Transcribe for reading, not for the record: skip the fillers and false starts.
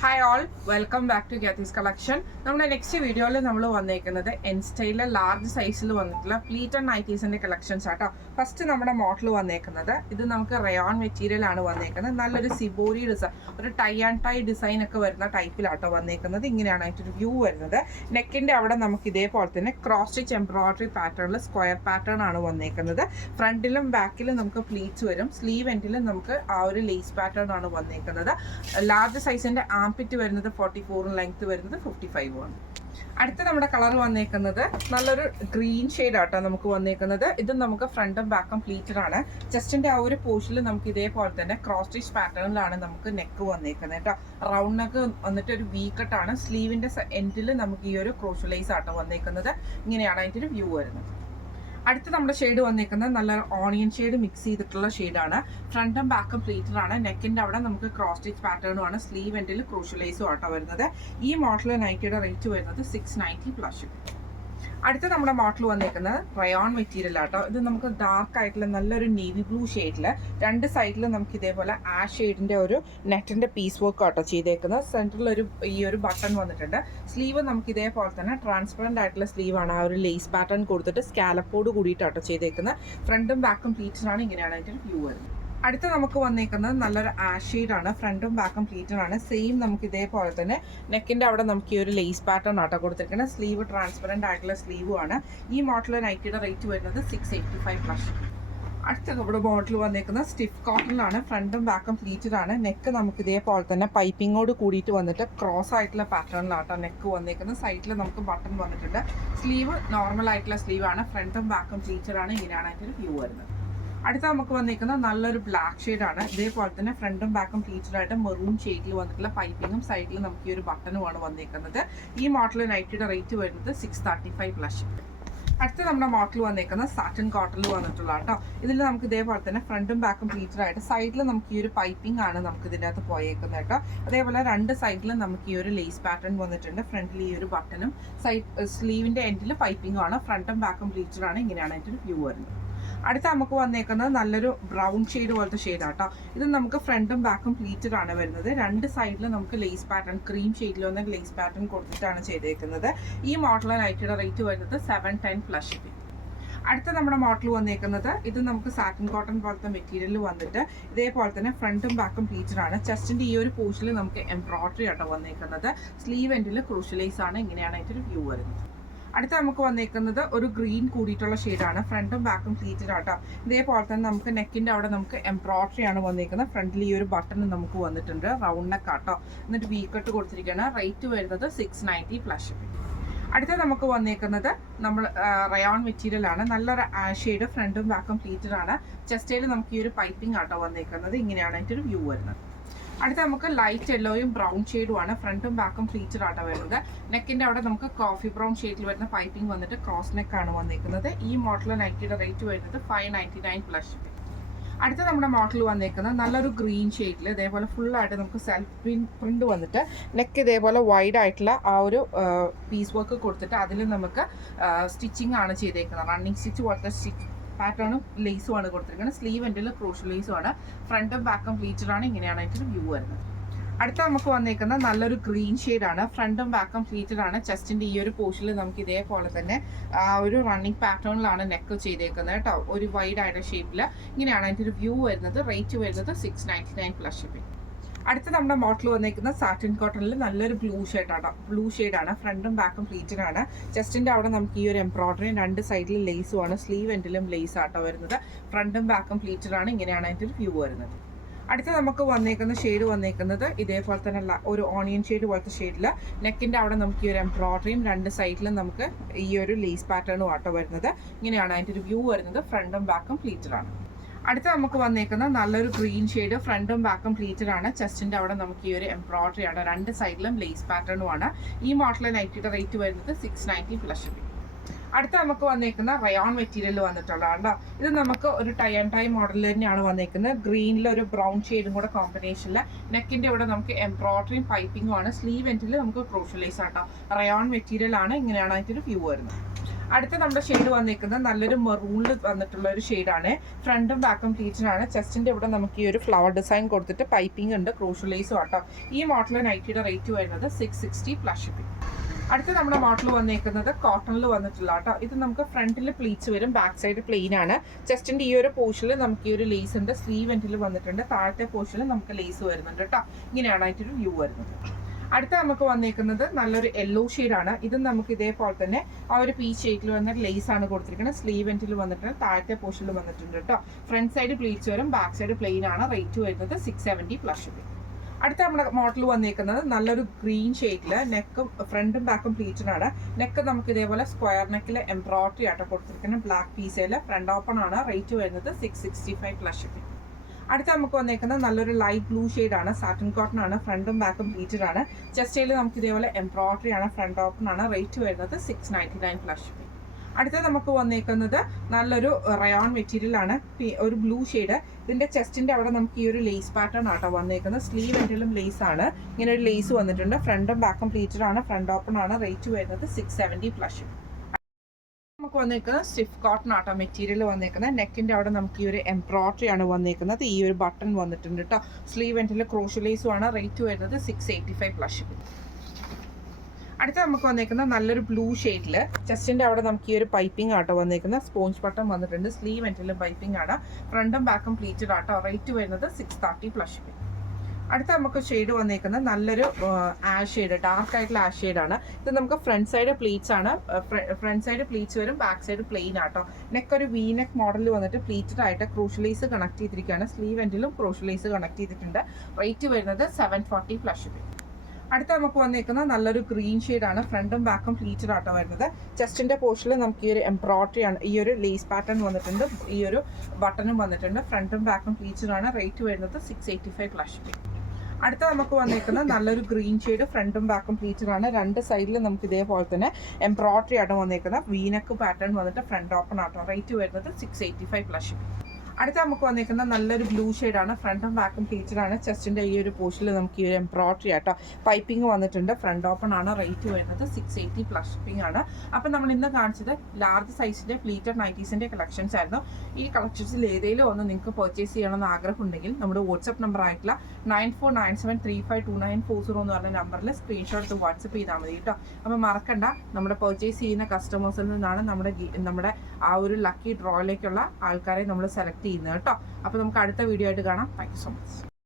Hi all, welcome back to ഗ്യാത്തീസ് collection. നമ്മുടെ next വീഡിയോയിൽ നമ്മൾ വന്നേക്കുന്നത് എൻ സ്റ്റൈലിലെ ലാർജ് സൈസിൽ വന്നിട്ടുള്ള പ്ലീറ്റ് ആൻഡ് നൈറ്റീസിന്റെ കളക്ഷൻസ് ആട്ടോ. ഫസ്റ്റ് നമ്മുടെ മോഡൽ വന്നേക്കുന്നത് ഇത് നമുക്ക് റയോൺ മെറ്റീരിയൽ ആണ് വന്നേക്കുന്നത്. നല്ലൊരു സിബോരി ഡിസൈൻ, ഒരു ടൈ ആൻഡ് ടൈ ഡിസൈൻ ഒക്കെ വരുന്ന ടൈപ്പിലാട്ടോ വന്നേക്കുന്നത്. ഇങ്ങനെയാണ് അതിൻ്റെ വ്യൂ വരുന്നത്. നെക്കിന്റെ അവിടെ നമുക്ക് ഇതേപോലെ തന്നെ ക്രോസ് സ്റ്റിച്ച് എംബ്രോയിഡറി പാറ്റേണിൽ സ്ക്വയർ പാറ്റേൺ ആണ് വന്നേക്കുന്നത്. ഫ്രണ്ടിലും ബാക്കിലും നമുക്ക് പ്ലീറ്റ്സ് വരും. സ്ലീവ് എൻഡിലും നമുക്ക് ആ ഒരു ലേസ് പാറ്റേൺ ആണ് വന്നേക്കുന്നത്. ലാർജ് സൈസിന്റെ ആംപിറ്റ് വരുന്നത് 44, ലെങ്ത് വരുന്നത് 55 ആണ്. അടുത്ത നമ്മുടെ കളർ വന്നേക്കുന്നത് നല്ലൊരു ഗ്രീൻ ഷെയ്ഡ് ആട്ടോ നമുക്ക് വന്നേക്കുന്നത്. ഇത് നമുക്ക് ഫ്രണ്ടും ബാക്കും പ്ലീറ്റഡ് ആണ്. ചെസ്റ്റിന്റെ ആ ഒരു പോർഷനിൽ നമുക്ക് ഇതേപോലെ തന്നെ ക്രോസ് സ്റ്റിച്ച് പാറ്റേണിലാണ് നമുക്ക് നെക്ക് വന്നേക്കുന്നത് കേട്ടോ. റൗണ്ട് നെക്ക് വന്നിട്ട് ഒരു വി കട്ടാണ്. സ്ലീവിന്റെ എൻഡിൽ നമുക്ക് ഈ ഒരു ക്രോഷ്യലൈസ് ആട്ടോ വന്നേക്കുന്നത്. ഇങ്ങനെയാണ് അതിൻ്റെ ഒരു വ്യൂ വരുന്നത്. അടുത്ത നമ്മുടെ ഷെയ്ഡ് വന്നേക്കുന്നത് നല്ല ഓണിയൻ ഷെയ്ഡ് മിക്സ് ചെയ്തിട്ടുള്ള ഷെയ്ഡാണ്. ഫ്രണ്ടും ബാക്കും പ്ലീറ്റഡ് ആണ്. നെക്കിന്റെ അവിടെ നമുക്ക് ക്രോസ് സ്റ്റിച്ച് പാറ്റേണും ആണ്. സ്ലീവ് എൻഡിൽ ക്രൂഷ്യലൈസും ആട്ടോ വരുന്നത്. ഈ മോഡൽ നൈറ്റിയുടെ റേറ്റ് വരുന്നത് 690 പ്ലസ്. അടുത്ത നമ്മുടെ മോഡൽ വന്നേക്കുന്നത് റയോൺ മെറ്റീരിയൽ ആട്ടോ. ഇത് നമുക്ക് ഡാർക്ക് ആയിട്ടുള്ള നല്ലൊരു നേവി ബ്ലൂ ഷെയ്ഡിൽ രണ്ട് സൈഡിലും നമുക്ക് ഇതേപോലെ ആ ഷെയ്ഡിന്റെ ഒരു നെറ്റിന്റെ പീസ് വർക്ക് ആട്ടോ ചെയ്തേക്കുന്നത്. സെൻറ്ററിൽ ഈ ഒരു ബട്ടൺ വന്നിട്ടുണ്ട്. സ്ലീവ് നമുക്ക് ഇതേപോലെ തന്നെ ട്രാൻസ്പെറന്റ് ആയിട്ടുള്ള സ്ലീവ് ആണ്. ആ ഒരു ലേസ് പാറ്റേൺ കൊടുത്തിട്ട് സ്കാലപ്പോട് കൂടിയിട്ടാട്ടോ ചെയ്തേക്കുന്നത്. ഫ്രണ്ടും ബാക്കും പ്ലീറ്റഡ് ആണ്. ഇങ്ങനെയാണ് അതിൻ്റെ ഒരു വ്യൂ വരുന്നത്. അടുത്ത നമുക്ക് വന്നേക്കുന്നത് നല്ലൊരു ആഷ് ഷെയ്ഡ് ആണ്. ഫ്രണ്ടും ബാക്കും പ്ലീറ്റഡ് ആണ്. സെയിം നമുക്ക് ഇതേപോലെ തന്നെ നെക്കിന്റെ അവിടെ നമുക്ക് ഈ ഒരു ലേസ് പാറ്റേൺ ആട്ടോ കൊടുത്തിരിക്കുന്നത്. സ്ലീവ് ട്രാൻസ്പെറന്റ് ആയിട്ടുള്ള സ്ലീവും ആണ്. ഈ മോഡൽ നൈറ്റിയുടെ റേറ്റ് വരുന്നത് 685 പ്ലസ്. അടുത്ത നമ്മുടെ മോഡൽ വന്നേക്കുന്നത് സ്റ്റിഫ് കോട്ടണിലാണ്. ഫ്രണ്ടും ബാക്കും പ്ലീറ്റഡ് ആണ്. നെക്ക് നമുക്ക് ഇതേപോലെ തന്നെ പൈപ്പിങ്ങോട് കൂടിയിട്ട് വന്നിട്ട് ക്രോസ് ആയിട്ടുള്ള പാറ്റേണിലാട്ടോ നെക്ക് വന്നേക്കുന്നത്. സൈഡിൽ നമുക്ക് ബട്ടൺ വന്നിട്ടുണ്ട്. സ്ലീവ് നോർമൽ ആയിട്ടുള്ള സ്ലീവ് ആണ്. ഫ്രണ്ടും ബാക്കും പ്ലീറ്റഡ് ആണ്. ഇങ്ങനെയാണ് അതിൻ്റെ ഒരു വ്യൂ വരുന്നത്. അടുത്ത നമുക്ക് വന്നിരിക്കുന്നത് നല്ലൊരു ബ്ലാക്ക് ഷെയ്ഡ് ആണ്. ഇതേപോലെ തന്നെ ഫ്രണ്ടും ബാക്കും പ്ലീറ്റഡ് ആയിട്ട് മെറൂൺ ഷെയ്ഡിൽ വന്നിട്ടുള്ള പൈപ്പിങ്ങും സൈഡിൽ നമുക്ക് ഈ ഒരു ബട്ടനുമാണ് വന്നിരിക്കുന്നത്. ഈ മോഡൽ നൈറ്റിയുടെ റേറ്റ് വരുന്നത് 635 പ്ലസ്. അടുത്ത നമ്മുടെ മോഡൽ വന്നേക്കുന്നത് സാറ്റിൻ കോട്ടണിൽ വന്നിട്ടുള്ള കേട്ടോ. ഇതിൽ നമുക്ക് ഇതേപോലെ തന്നെ ഫ്രണ്ടും ബാക്കും പ്ലീറ്റഡ് ആയിട്ട് സൈഡിൽ നമുക്ക് ഈ ഒരു പൈപ്പിംഗ് ആണ് നമുക്ക് ഇതിൻ്റെ അകത്ത് പോയേക്കുന്നത് കേട്ടോ. അതേപോലെ രണ്ട് സൈഡിലും നമുക്ക് ഈ ഒരു ലേസ് പാറ്റേൺ വന്നിട്ടുണ്ട്. ഫ്രണ്ടിൽ ഈ ഒരു ബട്ടനും സ്ലീവിന്റെ എൻഡിൽ പൈപ്പിംഗും ആണ്. ഫ്രണ്ടും ബാക്കും പ്ലീറ്റഡ് ആണ്. ഇങ്ങനെയാണ് അതിൻ്റെ ഒരു വ്യൂ വരുന്നത്. അടുത്ത നമുക്ക് വന്നേക്കുന്നത് നല്ലൊരു ബ്രൗൺ ഷെയ്ഡ് പോലത്തെ ഷെയ്ഡാട്ടോ. ഇത് നമുക്ക് ഫ്രണ്ടും ബാക്കും പ്ലീറ്റഡ് ആണ് വരുന്നത്. രണ്ട് സൈഡിൽ നമുക്ക് ലേസ് പാറ്റേൺ ക്രീം ഷെയ്ഡിൽ വന്ന ലേസ് പാറ്റേൺ കൊടുത്തിട്ടാണ് ചെയ്തേക്കുന്നത്. ഈ മോഡൽ നൈറ്റിയുടെ റേറ്റ് വരുന്നത് 710 പ്ലസ് ഷിപ്പിംഗ്. അടുത്ത നമ്മുടെ മോഡൽ വന്നേക്കുന്നത് ഇത് നമുക്ക് സാറ്റിൻ കോട്ടൺ പോലത്തെ മെറ്റീരിയൽ വന്നിട്ട് ഇതേപോലെ തന്നെ ഫ്രണ്ടും ബാക്കും പ്ലീറ്റഡ് ആണ്. ചെസ്റ്റിന്റെ ഈ ഒരു പോർഷനിൽ നമുക്ക് എംബ്രോയിഡറി ആട്ടോ വന്നേക്കുന്നത്. സ്ലീവ് എൻഡിൽ ക്രൂഷ്യലൈസ് ആണ്. ഇങ്ങനെയാണ് അതിൻ്റെ ഒരു വ്യൂ വരുന്നത്. അടുത്ത നമുക്ക് വന്നേക്കുന്നത് ഒരു ഗ്രീൻ കൂടിയിട്ടുള്ള ഷെയ്ഡാണ്. ഫ്രണ്ടും ബാക്കും പ്ലീറ്റഡ് ആട്ടോ. ഇതേപോലെ തന്നെ നമുക്ക് നെക്കിന്റെ അവിടെ നമുക്ക് എംബ്രോയിഡറി ആണ് വന്നേക്കുന്നത്. ഫ്രണ്ടിൽ ഈ ഒരു ബട്ടൺ നമുക്ക് വന്നിട്ടുണ്ട്. റൗണ്ട് നെക്ക് ആട്ടോ. എന്നിട്ട് വി കട്ട് കൊടുത്തിരിക്കുകയാണ്. റേറ്റ് വരുന്നത് 690 പ്ലസ്. അടുത്ത നമുക്ക് വന്നേക്കുന്നത് നമ്മൾ റയോൺ മെറ്റീരിയൽ ആണ്. നല്ലൊരു ഷെയ്ഡ് ഫ്രണ്ടും ബാക്കും പ്ലീറ്റഡ് ആണ്. ചെസ്റ്റയിൽ നമുക്ക് ഈ ഒരു പൈപ്പിംഗ് ആട്ടോ വന്നേക്കുന്നത്. ഇങ്ങനെയാണ് അതിൻ്റെ ഒരു വ്യൂ വരുന്നത്. അടുത്ത നമുക്ക് ലൈറ്റ് യെല്ലോയും ബ്രൗൺ ഷെയ്ഡും ആണ്. ഫ്രണ്ടും ബാക്കും പ്ലീറ്റഡ് ആട്ടോ വരുന്നത്. നെക്കിന്റെ അവിടെ നമുക്ക് കോഫി ബ്രൗൺ ഷെയ്ഡിൽ വരുന്ന പൈപ്പിംഗ് വന്നിട്ട് ക്രോസ് നെക്ക് ആണ് വന്നേക്കുന്നത്. ഈ മോഡൽ നൈറ്റിയുടെ റേറ്റ് വരുന്നത് 599 പ്ലസ്. അടുത്ത നമ്മുടെ മോഡൽ വന്നേക്കുന്നത് നല്ലൊരു ഗ്രീൻ ഷെയ്ഡിൽ ഇതേപോലെ ഫുള്ളായിട്ട് നമുക്ക് സെൽഫ് പ്രിന്റ് വന്നിട്ട് നെക്ക് ഇതേപോലെ വൈഡ് ആയിട്ടുള്ള ആ ഒരു പീസ് വർക്ക് കൊടുത്തിട്ട് അതിൽ നമുക്ക് സ്റ്റിച്ചിങ് ആണ് ചെയ്തേക്കുന്നത്. റണ്ണിങ് സ്റ്റിച്ച് പോലത്തെ സ്റ്റിച്ച് പാറ്റേണും ലേസും ആണ് കൊടുത്തിരിക്കുന്നത്. സ്ലീവ് എൻഡിൽ ക്രൂഷ്യൽ ലേസും ആണ്. ഫ്രണ്ടും ബാക്കും പ്ലീറ്റഡ് ആണ്. ഇങ്ങനെയാണ് അതിൻ്റെ വ്യൂ വരുന്നത്. അടുത്ത നമുക്ക് വന്നേക്കുന്ന നല്ലൊരു ഗ്രീൻ ഷെയ്ഡാണ്. ഫ്രണ്ടും ബാക്കും പ്ലീറ്റഡ് ആണ്. ചെസ്റ്റിന്റെ ഈ ഒരു പോർഷനിൽ നമുക്ക് ഇതേപോലെ തന്നെ ഒരു റണ്ണിങ് പാറ്റേണിലാണ് നെക്ക് ചെയ്തേക്കുന്നത് കേട്ടോ. ഒരു വൈഡ് ആയിട്ട് ഷേപ്പിൽ. ഇങ്ങനെയാണ് അതിൻ്റെ ഒരു വ്യൂ വരുന്നത്. റേറ്റ് വരുന്നത് 699 പ്ലസ് ഷിപ്പിംഗ്. അടുത്ത നമ്മുടെ മോഡൽ വന്നേക്കുന്നത് സാറ്റിൻ കോട്ടണിൽ നല്ലൊരു ബ്ലൂ ഷെയ്ഡാണ്. ഫ്രണ്ടും ബാക്കും പ്ലീറ്റഡ് ആണ്. ചെസ്റ്റിന്റെ അവിടെ നമുക്ക് ഈ ഒരു എംബ്രോയിഡറിയും രണ്ട് സൈഡിലും ലേസും ആണ്. സ്ലീവ് എൻഡിലും ലേസ് ആട്ടോ വരുന്നത്. ഫ്രണ്ടും ബാക്കും പ്ലീറ്റഡ് ആണ്. ഇങ്ങനെയാണ് അതിൻ്റെ ഒരു വ്യൂ വരുന്നത്. അടുത്ത നമുക്ക് വന്നേക്കുന്ന ഷെയ്ഡ് വന്നേക്കുന്നത് ഇതേപോലെ തന്നെ ഒരു ഓണിയൻ ഷെയ്ഡ് പോലത്തെ ഷെയ്ഡിൽ നെക്കിന്റെ അവിടെ നമുക്ക് ഈ ഒരു എംബ്രോയിഡറിയും രണ്ട് സൈഡിലും നമുക്ക് ഈ ഒരു ലേസ് പാറ്റേണും ആട്ടോ വരുന്നത്. ഇങ്ങനെയാണ് അതിൻ്റെ ഒരു വ്യൂ വരുന്നത്. ഫ്രണ്ടും ബാക്കും പ്ലീറ്റഡ് ആണ്. അടുത്ത നമുക്ക് വന്നേക്കുന്ന നല്ലൊരു ഗ്രീൻ ഷെയ്ഡ്. ഫ്രണ്ടും ബാക്കും പ്ലീറ്റഡ് ആണ്. ചെസ്റ്റിന്റെ അവിടെ നമുക്ക് ഈ ഒരു എംബ്രോയിഡറി ആണ്. രണ്ട് സൈഡിലും ലേസ് പാറ്റേണും ആണ്. ഈ മോഡൽ നൈറ്റിയുടെ റേറ്റ് വരുന്നത് 690 പ്ലസ്. അടുത്ത നമുക്ക് വന്നേക്കുന്ന റയോൺ മെറ്റീരിയൽ വന്നിട്ടുള്ളതാണ്. ഇത് നമുക്ക് ഒരു ടൈ ആൻഡ് ടൈ മോഡൽ തന്നെയാണ് വന്നേക്കുന്നത്. ഗ്രീനിൽ ഒരു ബ്രൗൺ ഷെയ്ഡും കൂടെ കോമ്പിനേഷനിൽ നെക്കിന്റെ ഇവിടെ നമുക്ക് എംബ്രോയിഡറിയും പൈപ്പിംഗും ആണ്. സ്ലീവ് എൻഡിൽ നമുക്ക് ക്രൂഷ്യലൈസ് ആട്ടോ. റയോൺ മെറ്റീരിയൽ ആണ്. ഇങ്ങനെയാണ് അതിൻ്റെ ഒരു വ്യൂ വരുന്നത്. അടുത്ത നമ്മുടെ ഷെയ്ഡ് വന്നിരിക്കുന്നത് നല്ലൊരു മെറൂണിൽ വന്നിട്ടുള്ള ഒരു ഷെയ്ഡാണ്. ഫ്രണ്ടും ബാക്കും പ്ലീറ്റഡാണ്. ചെസ്റ്റിൻ്റെ ഇവിടെ നമുക്ക് ഈ ഒരു ഫ്ലവർ ഡിസൈൻ കൊടുത്തിട്ട് പൈപ്പിംഗ് ഉണ്ട്, ക്രോഷ്യൽ ലേസും ആട്ടോ. ഈ മോഡൽ നൈറ്റിയുടെ റേറ്റ് വരുന്നത് 660 പ്ലസ് ഷിപ്പിംഗ്. അടുത്ത നമ്മുടെ മോഡൽ വന്നിരിക്കുന്നത് കോട്ടണിൽ വന്നിട്ടുള്ള കേട്ടോ. ഇത് നമുക്ക് ഫ്രണ്ടിൽ പ്ലീറ്റ്സ് വരും, ബാക്ക് സൈഡ് പ്ലെയിൻ ആണ്. ചെസ്റ്റിൻ്റെ ഈ ഒരു പോർഷനിൽ നമുക്ക് ഈ ഒരു ലേസ് ഉണ്ട്, സ്ലീവ് എൻഡിൽ വന്നിട്ടുണ്ട്, താഴത്തെ പോർഷനിൽ നമുക്ക് ലേസ് വരുന്നുണ്ട് കേട്ടോ. ഇങ്ങനെയാണ് അതിൻ്റെ ഒരു വ്യൂ വരുന്നത്. അടുത്ത നമുക്ക് വന്നിരിക്കുന്നത് നല്ലൊരു യെല്ലോ ഷെയ്ഡാണ്. ഇതും നമുക്ക് ഇതേപോലെ തന്നെ ആ ഒരു പീച്ച് ഷെയ്ഡിൽ വന്നിട്ട് ലേസ് ആണ് കൊടുത്തിരിക്കുന്നത്. സ്ലീവ് എൻഡിൽ വന്നിട്ട് താഴത്തെ പോർഷനിൽ വന്നിട്ടുണ്ട് കേട്ടോ. ഫ്രണ്ട് സൈഡ് പ്ലീറ്റ്സ് വരും, ബാക്ക് സൈഡ് പ്ലെയിൻ ആണ്. റേറ്റ് വരുന്നത് 670 പ്ലസ് ഷിപ്പിംഗ്. അടുത്ത നമ്മുടെ മോഡൽ വന്നിരിക്കുന്നത് നല്ലൊരു ഗ്രീൻ ഷെയ്ഡിൽ നെക്കും ഫ്രണ്ടും ബാക്കും പ്ലീറ്റഡ് ആണ്. നെക്ക് നമുക്ക് ഇതേപോലെ സ്ക്വയർ നെക്കിൽ എംബ്രോയിഡറി ആയിട്ട് കൊടുത്തിരിക്കുന്നത് ബ്ലാക്ക് പീസയിൽ. ഫ്രണ്ട് ഓപ്പൺ ആണ്. റേറ്റ് വരുന്നത് 665 പ്ലസ് ഷിപ്പിംഗ്. അടുത്ത നമുക്ക് വന്നേക്കുന്നത് നല്ലൊരു ലൈറ്റ് ബ്ലൂ ഷെയ്ഡാണ്. സാറ്റിൻ കോട്ടൺ ആണ്. ഫ്രണ്ടും ബാക്കും പ്ലീറ്റഡ് ആണ്. ചെസ്റ്റയിൽ നമുക്ക് ഇതേപോലെ എംബ്രോയിഡറി ആണ്. ഫ്രണ്ട് ഓപ്പൺ ആണ്. റേറ്റ് വരുന്നത് 699 പ്ലസ് ഷിപ്പിംഗ്. അടുത്ത നമുക്ക് വന്നേക്കുന്നത് നല്ലൊരു റയോൺ മെറ്റീരിയൽ ആണ്, ഒരു ബ്ലൂ ഷെയ്ഡ്. ഇതിന്റെ ചെസ്റ്റിന്റെ അവിടെ നമുക്ക് ഈ ഒരു ലേസ് പാറ്റേൺ ആട്ടോ വന്നേക്കുന്നത്. സ്ലീവ് എൻഡിലും ലേസ് ആണ്. ഇങ്ങനെ ഒരു ലേസ് വന്നിട്ടുണ്ട്. ഫ്രണ്ടും ബാക്കും പ്ലീറ്റഡ് ആണ്. ഫ്രണ്ട് ഓപ്പൺ ആണ്. റേറ്റ് വരുന്നത് 670 പ്ലസ് ഷിപ്പിംഗ്. നമുക്ക് വന്നേക്കുന്നത് സ്റ്റിഫ് കോട്ടൺ ആട്ടോ മെറ്റീരിയൽ വന്നേക്കുന്നത്. നെക്കിന്റെ അവിടെ നമുക്ക് ഈ ഒരു എംബ്രോയിഡറി ആണ് വന്നേക്കുന്നത്. ഈ ഒരു ബട്ടൺ വന്നിട്ടുണ്ട് കേട്ടോ. സ്ലീവ് എൻഡിൽ ക്രോഷ്യൽ ലേസും ആണ്. റേറ്റ് വരുന്നത് 685 പ്ലസ് ഷിപ്പിംഗ്. അടുത്ത നമുക്ക് വന്നേക്കുന്നത് നല്ലൊരു ബ്ലൂ ഷെയ്ഡിൽ ചെസ്റ്റിന്റെ അവിടെ നമുക്ക് ഈ ഒരു പൈപ്പിംഗ് ആട്ടോ വന്നേക്കുന്നത്. സ്പോഞ്ച് ബട്ടൺ വന്നിട്ടുണ്ട്. സ്ലീവ് എൻഡിലും പൈപ്പിംഗ് ആണ്. ഫ്രണ്ടും ബാക്കും പ്ലീറ്റഡ് ആട്ടോ. റേറ്റ് വരുന്നത് 630 പ്ലസ് ഷിപ്പിംഗ്. അടുത്ത നമുക്ക് ഷെയ്ഡ് വന്നേക്കുന്നത് നല്ലൊരു ആഷ് ഷെയ്ഡ്, ഡാർക്ക് ആയിട്ടുള്ള ആഷ് ഷെയ്ഡാണ്. ഇത് നമുക്ക് ഫ്രണ്ട് സൈഡ് പ്ലീറ്റ്സ് ആണ്. ഫ്രണ്ട് സൈഡ് പ്ലീറ്റ്സ് വരും, ബാക്ക് സൈഡ് പ്ലെയിൻ ആട്ടോ. നെക്ക് ഒരു വി നെക്ക് മോഡലിൽ വന്നിട്ട് പ്ലീറ്റഡ് ആയിട്ട് ക്രോഷ്യൽ ലേസ് കണക്ട് ചെയ്തിരിക്കുകയാണ്. സ്ലീവ് എൻഡിലും ക്രോഷ്യൽ ലേസ് കണക്ട് ചെയ്തിട്ടുണ്ട്. റേറ്റ് വരുന്നത് 740 പ്ലസ് ഷിപ്പിംഗ്. അടുത്ത നമുക്ക് വന്നിരിക്കുന്നത് നല്ലൊരു ഗ്രീൻ ഷെയ്ഡാണ്. ഫ്രണ്ടും ബാക്കും പ്ലീറ്റഡ് ആട്ടോ വരുന്നത്. ചെസ്റ്റിന്റെ പോർഷനിൽ നമുക്ക് ഈ ഒരു എംബ്രോയിഡറി ആണ്, ഈ ഒരു ലേസ് പാറ്റേൺ വന്നിട്ടുണ്ട്. ഈ ഒരു ബട്ടണും വന്നിട്ടുണ്ട്. ഫ്രണ്ടും ബാക്കും പ്ലീറ്റഡ് ആണ്. റേറ്റ് വരുന്നത് 685 പ്ലസ് ഷിപ്പിംഗ്. അടുത്ത നമുക്ക് വന്നിരിക്കുന്നത് നല്ലൊരു ഗ്രീൻ ഷെയ്ഡ്. ഫ്രണ്ടും ബാക്കും പ്ലീറ്റഡ് ആണ്. രണ്ട് സൈഡിലും നമുക്ക് ഇതേപോലെ തന്നെ എംബ്രോയിഡറി ആണ് വന്നിരിക്കുന്നത്. വീനക്ക് പാറ്റേൺ വന്നിട്ട് ഫ്രണ്ട് ഓപ്പൺ ആട്ടോ. റേറ്റ് വരുന്നത് 685 പ്ലസ് ഷിപ്പിംഗ്. അടുത്ത നമുക്ക് വന്നിരിക്കുന്ന നല്ലൊരു ബ്ലൂ ഷെയ്ഡാണ്. ഫ്രണ്ടും ബാക്കും പ്ലീറ്റഡ് ആണ്. ചെസ്റ്റിന്റെ ഈ ഒരു പോർഷനിൽ നമുക്ക് ഈ ഒരു എംബ്രോയിഡറി ആട്ടോ പൈപ്പിംഗ് വന്നിട്ടുണ്ട്. ഫ്രണ്ട് ഓപ്പൺ ആണ്. റേറ്റ് വരുന്നത് 680 പ്ലസ് ഷിപ്പിംഗ് ആണ്. അപ്പം നമ്മൾ ഇന്ന് കാണിച്ചത് ലാർജ് സൈസിന്റെ പ്ലീറ്റഡ് നൈറ്റീസിന്റെ കളക്ഷൻസ് ആയിരുന്നു. ഈ കളക്ഷൻസിൽ ഏതെങ്കിലും ഒന്ന് നിങ്ങൾക്ക് പർച്ചേസ് ചെയ്യണമെന്ന് ആഗ്രഹം ഉണ്ടെങ്കിൽ നമ്മുടെ വാട്സ്ആപ്പ് നമ്പർ ആയിട്ടുള്ള 9497352940 എന്ന് പറഞ്ഞ നമ്പറിൽ സ്ക്രീൻഷോട്ട് എടുത്ത് വാട്സ്ആപ്പ് ചെയ്താൽ മതി കേട്ടോ. അപ്പം മറക്കണ്ട, നമ്മുടെ പർച്ചേസ് ചെയ്യുന്ന കസ്റ്റമേഴ്സിൽ നിന്നാണ് നമ്മുടെ ആ ഒരു ലക്കി ഡ്രോയിലേക്കുള്ള ആൾക്കാരെ നമ്മൾ സെലക്ട് ചെയ്യുന്നത് കേട്ടോ. അപ്പോൾ നമുക്ക് അടുത്ത വീഡിയോ ആയിട്ട് കാണാം. Thank you so much.